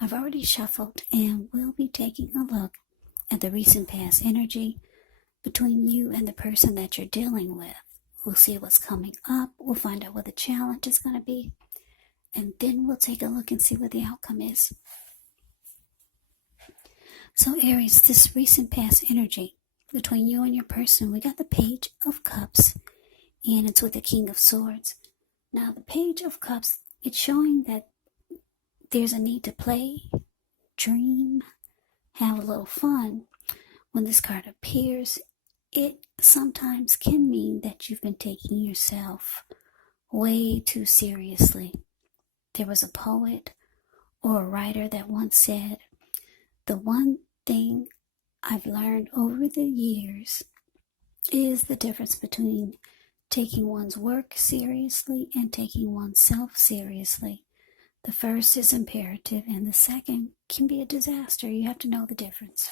I've already shuffled and we'll be taking a look at the recent past energy between you and the person that you're dealing with. We'll see what's coming up. We'll find out what the challenge is going to be. And then we'll take a look and see what the outcome is. So Aries, this recent past energy between you and your person, we got the Page of Cups, and it's with the King of Swords. Now, the Page of Cups, it's showing that there's a need to play, dream, have a little fun. When this card appears, it sometimes can mean that you've been taking yourself way too seriously. There was a poet or a writer that once said, "The one thing I've learned over the years is the difference between taking one's work seriously and taking oneself seriously. The first is imperative and the second can be a disaster. You have to know the difference."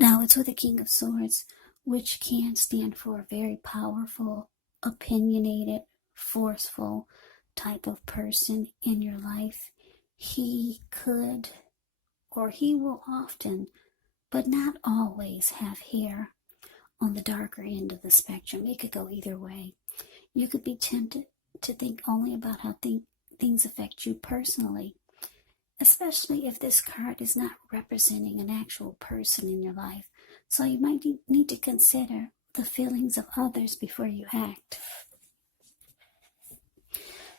Now it's with the King of Swords, which can stand for a very powerful, opinionated, forceful type of person in your life. He could, or he will often, but not always, have hair on the darker end of the spectrum. It could go either way. You could be tempted to think only about how things affect you personally, especially if this card is not representing an actual person in your life. So you might need to consider the feelings of others before you act.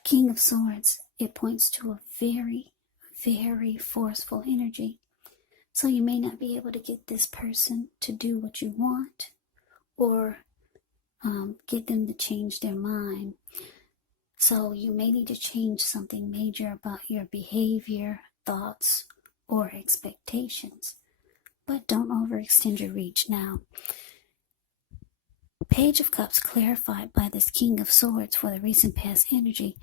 King of Swords, it points to a very, very forceful energy. So you may not be able to get this person to do what you want or get them to change their mind. So you may need to change something major about your behavior, thoughts, or expectations. But don't overextend your reach now. Page of Cups clarified by this King of Swords for the recent past energy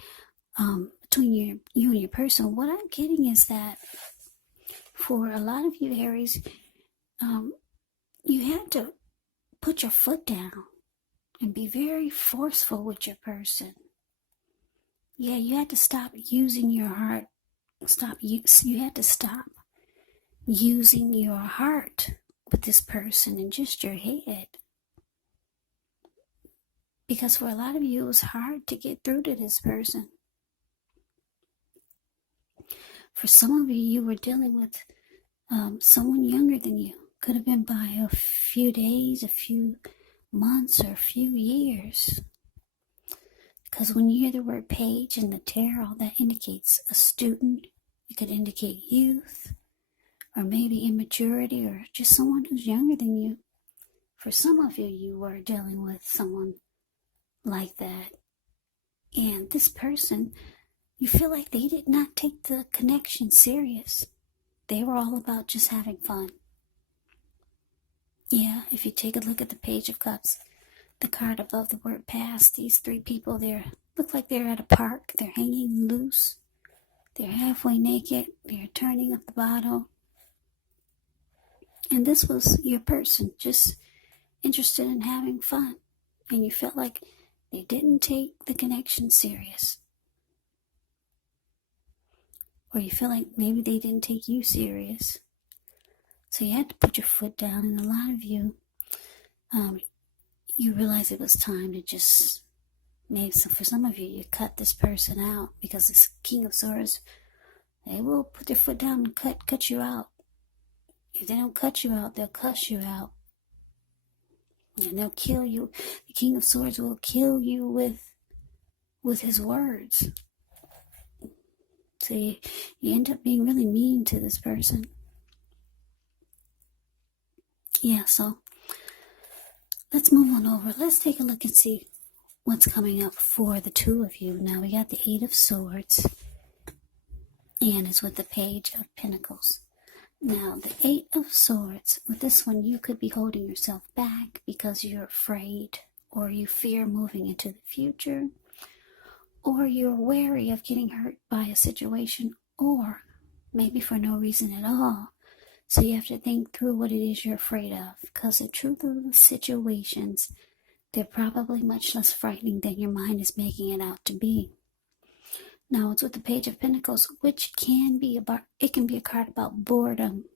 between you and your person. What I'm getting is that for a lot of you Aries, you had to put your foot down and be very forceful with your person. Yeah, you had to stop using your heart. You had to stop using your heart with this person and just your head. Because for a lot of you, it was hard to get through to this person. For some of you, you were dealing with someone younger than you. Could have been by a few days, a few months, or a few years. Because when you hear the word page in the tarot, that indicates a student. It could indicate youth, or maybe immaturity, or just someone who's younger than you. For some of you, you were dealing with someone like that. And this person, you feel like they did not take the connection serious. They were all about just having fun. Yeah, if you take a look at the Page of Cups, the card above the word past, these three people there look like they're at a park. They're hanging loose. They're halfway naked. They're turning up the bottle. And this was your person, just interested in having fun. And you felt like they didn't take the connection serious. Or you feel like maybe they didn't take you serious. So you had to put your foot down. And a lot of you, you realize it was time to just, maybe so for some of you, you cut this person out. Because this King of Swords, they will put their foot down and cut you out. If they don't cut you out, they'll cuss you out. And they'll kill you. The King of Swords will kill you with his words. So you end up being really mean to this person. Yeah, so let's move on over. Let's take a look and see what's coming up for the two of you. Now we got the Eight of Swords, and it's with the Page of Pentacles. Now the Eight of Swords, with this one, you could be holding yourself back because you're afraid or you fear moving into the future, or you're wary of getting hurt by a situation, or maybe for no reason at all. So you have to think through what it is you're afraid of, because the truth of the situations, they're probably much less frightening than your mind is making it out to be. Now it's with the Page of Pentacles, which can be a card about boredom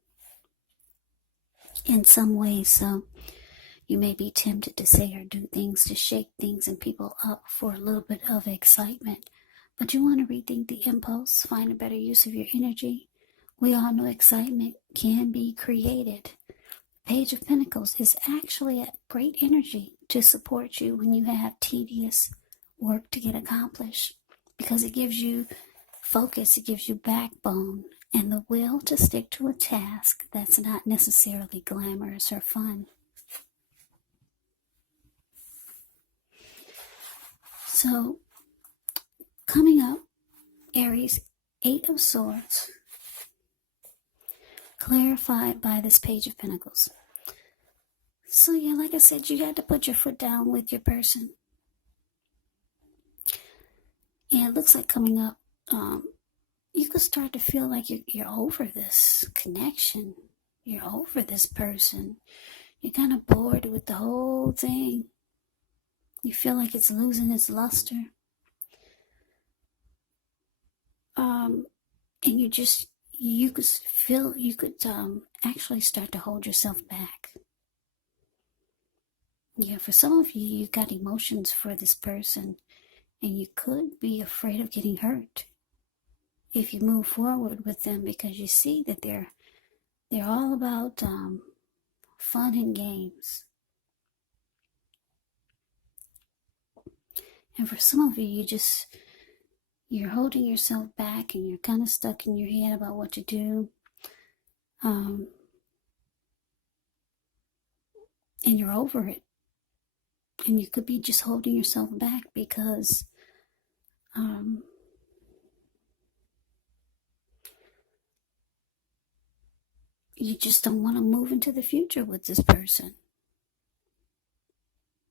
in some ways. So you may be tempted to say or do things to shake things and people up for a little bit of excitement. But you want to rethink the impulse, find a better use of your energy. We all know excitement can be created. Page of Pentacles is actually a great energy to support you when you have tedious work to get accomplished, because it gives you focus, it gives you backbone, and the will to stick to a task that's not necessarily glamorous or fun. So, coming up, Aries, 8 of Swords, clarified by this Page of Pentacles. So yeah, like I said, you got to put your foot down with your person. And it looks like coming up, you could start to feel like you're over this connection. You're over this person. You're kind of bored with the whole thing. You feel like it's losing its luster. And you could actually start to hold yourself back. Yeah, for some of you, you've got emotions for this person, and you could be afraid of getting hurt if you move forward with them, because you see that they're all about fun and games. And for some of you, you're holding yourself back and you're kind of stuck in your head about what to do. And you're over it. And you could be just holding yourself back because you just don't want to move into the future with this person.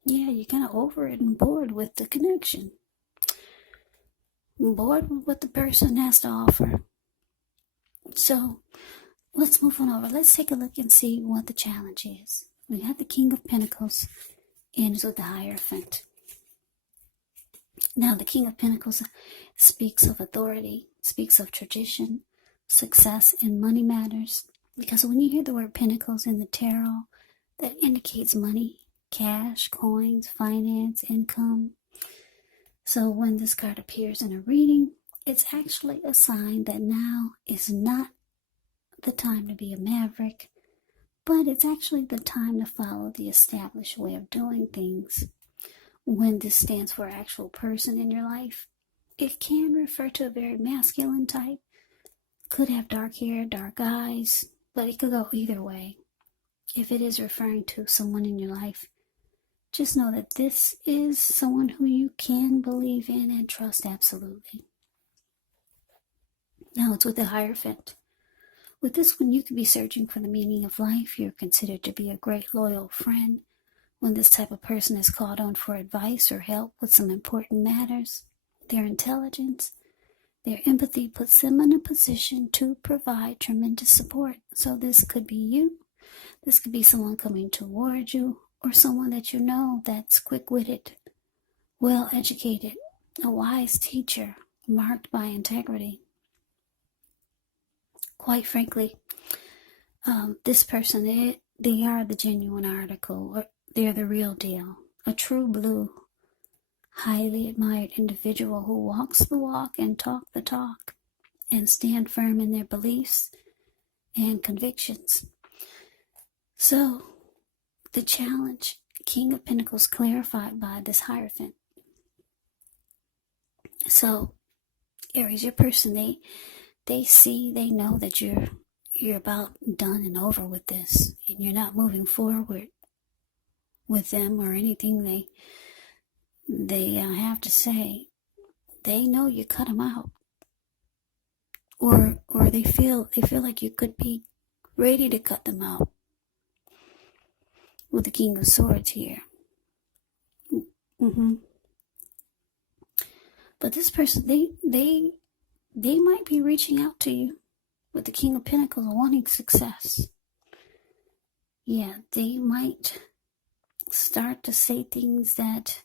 Yeah, you're kind of over it and bored with the connection. Bored with what the person has to offer. So let's move on over. Let's take a look and see what the challenge is. We have the King of Pentacles ends with the Hierophant. Now, the King of Pentacles speaks of authority, speaks of tradition, success, and money matters. Because when you hear the word Pentacles in the tarot, that indicates money, cash, coins, finance, income. So when this card appears in a reading, it's actually a sign that now is not the time to be a maverick, but it's actually the time to follow the established way of doing things. When this stands for an actual person in your life, it can refer to a very masculine type. Could have dark hair, dark eyes, but it could go either way. If it is referring to someone in your life, just know that this is someone who you can believe in and trust absolutely. Now it's with the Hierophant. With this one, you could be searching for the meaning of life. You're considered to be a great loyal friend. When this type of person is called on for advice or help with some important matters, their intelligence, their empathy puts them in a position to provide tremendous support. So this could be you. This could be someone coming towards you, or someone that you know that's quick-witted, well-educated, a wise teacher, marked by integrity. Quite frankly, this person, they are the genuine article, or they're the real deal, a true blue, highly admired individual who walks the walk and talk the talk and stand firm in their beliefs and convictions. So, the challenge, King of Pentacles clarified by this Hierophant. So, Aries, your person, they know that you're about done and over with this, and you're not moving forward with them or anything they have to say. They know you cut them out, or they feel like you could be ready to cut them out with the King of Swords here. But this person, they might be reaching out to you with the King of Pentacles, wanting success. Yeah, they might start to say things that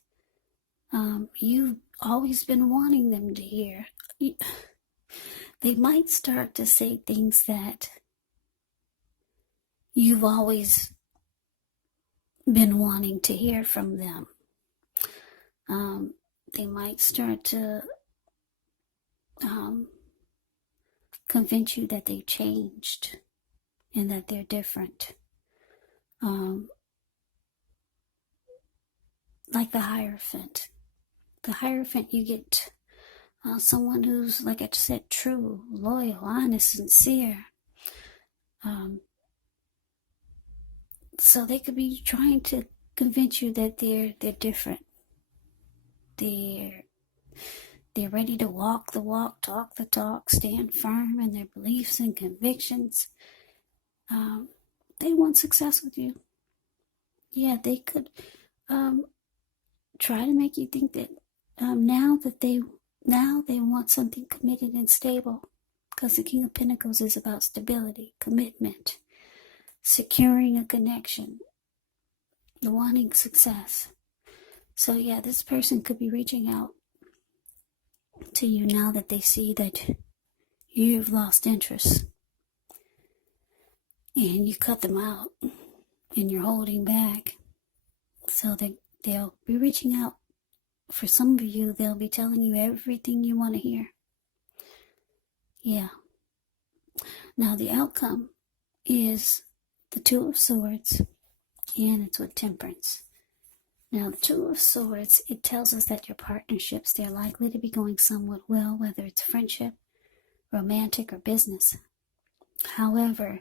you've always been wanting them to hear. they might start to say things that you've always been wanting to hear from them. They might start to convince you that they've changed and that they're different. Like the Hierophant. The Hierophant, you get someone who's, like I said, true, loyal, honest, sincere. So they could be trying to convince you that they're different. They're ready to walk the walk, talk the talk, stand firm in their beliefs and convictions. They want success with you. Yeah, they could try to make you think that now they want something committed and stable, because the King of Pentacles is about stability, commitment, securing a connection, wanting success. So yeah, this person could be reaching out to you now that they see that you've lost interest and you cut them out and you're holding back. So they'll be reaching out. For some of you, they'll be telling you everything you want to hear. Yeah. Now the outcome is the Two of Swords, and it's with Temperance. Now the Two of Swords, it tells us that your partnerships, they're likely to be going somewhat well, whether it's friendship, romantic, or business. However,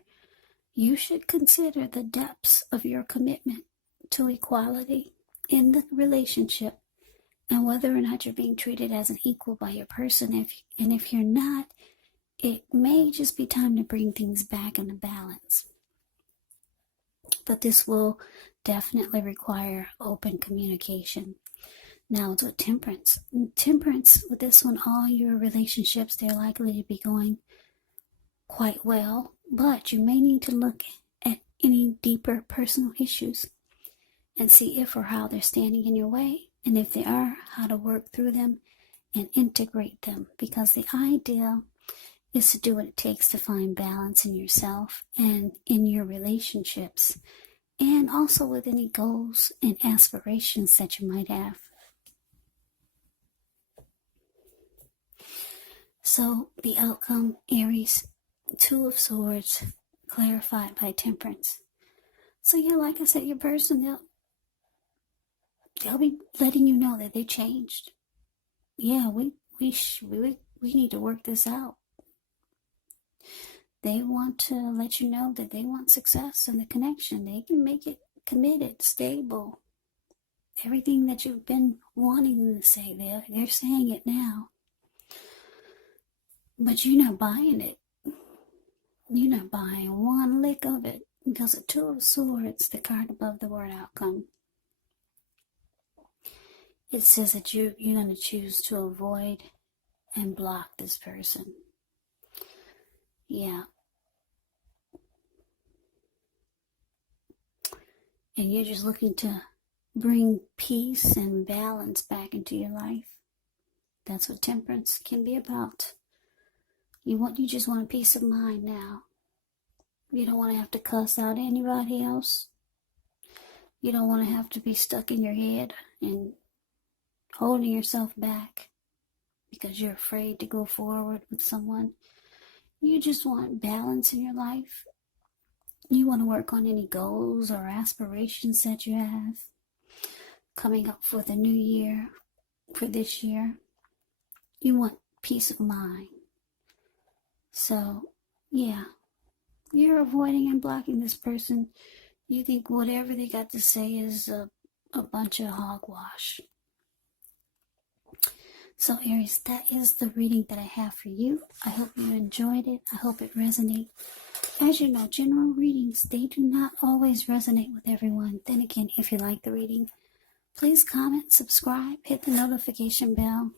you should consider the depths of your commitment to equality in the relationship and whether or not you're being treated as an equal by your person. If you're not, it may just be time to bring things back into balance. But this will definitely require open communication. Now it's with Temperance. Temperance, with this one, all your relationships, they're likely to be going quite well, but you may need to look at any deeper personal issues and see if or how they're standing in your way, and if they are, how to work through them and integrate them, because the idea is to do what it takes to find balance in yourself and in your relationships, and also with any goals and aspirations that you might have. So the outcome, Aries, Two of Swords, clarified by Temperance. So yeah, like I said, your person, they'll be letting you know that they changed. Yeah, we need to work this out. They want to let you know that they want success in the connection. They can make it committed, stable. Everything that you've been wanting them to say, they're saying it now. But you're not buying it. You're not buying one lick of it, because the Two of Swords, the card above the word outcome, it says that you're going to choose to avoid and block this person. Yeah. And you're just looking to bring peace and balance back into your life. That's what Temperance can be about. You just want a peace of mind now. You don't want to have to cuss out anybody else. You don't want to have to be stuck in your head and holding yourself back because you're afraid to go forward with someone. You just want balance in your life. You want to work on any goals or aspirations that you have coming up for the new year, for this year. You want peace of mind. So, yeah, you're avoiding and blocking this person. You think whatever they got to say is a bunch of hogwash. So, Aries, that is the reading that I have for you. I hope you enjoyed it. I hope it resonated. As you know, general readings, they do not always resonate with everyone. Then again, if you like the reading, please comment, subscribe, hit the notification bell.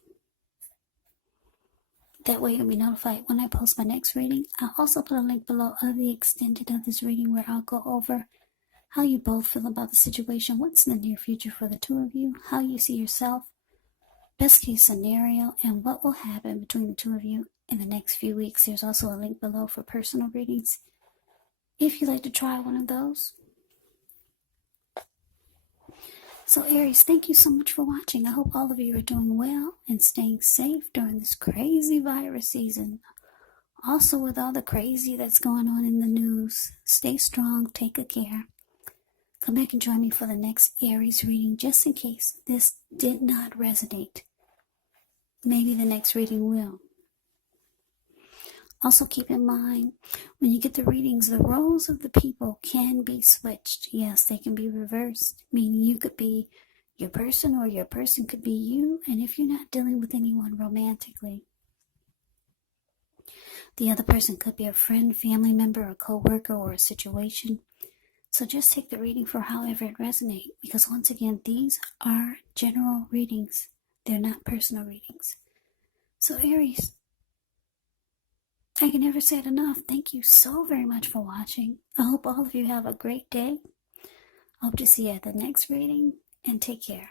That way you'll be notified when I post my next reading. I'll also put a link below of the extended of this reading where I'll go over how you both feel about the situation, what's in the near future for the two of you, how you see yourself, best case scenario, and what will happen between the two of you in the next few weeks. There's also a link below for personal readings if you'd like to try one of those. So Aries, thank you so much for watching. I hope all of you are doing well and staying safe during this crazy virus season. Also, with all the crazy that's going on in the news, stay strong, take good care. Come back and join me for the next Aries reading, just in case this did not resonate. Maybe the next reading will. Also keep in mind, when you get the readings, the roles of the people can be switched. Yes, they can be reversed, meaning you could be your person or your person could be you. And if you're not dealing with anyone romantically, the other person could be a friend, family member, a co-worker, or a situation. So just take the reading for however it resonates, because once again, these are general readings. They're not personal readings. So Aries, I can never say it enough. Thank you so very much for watching. I hope all of you have a great day. I hope to see you at the next reading, and take care.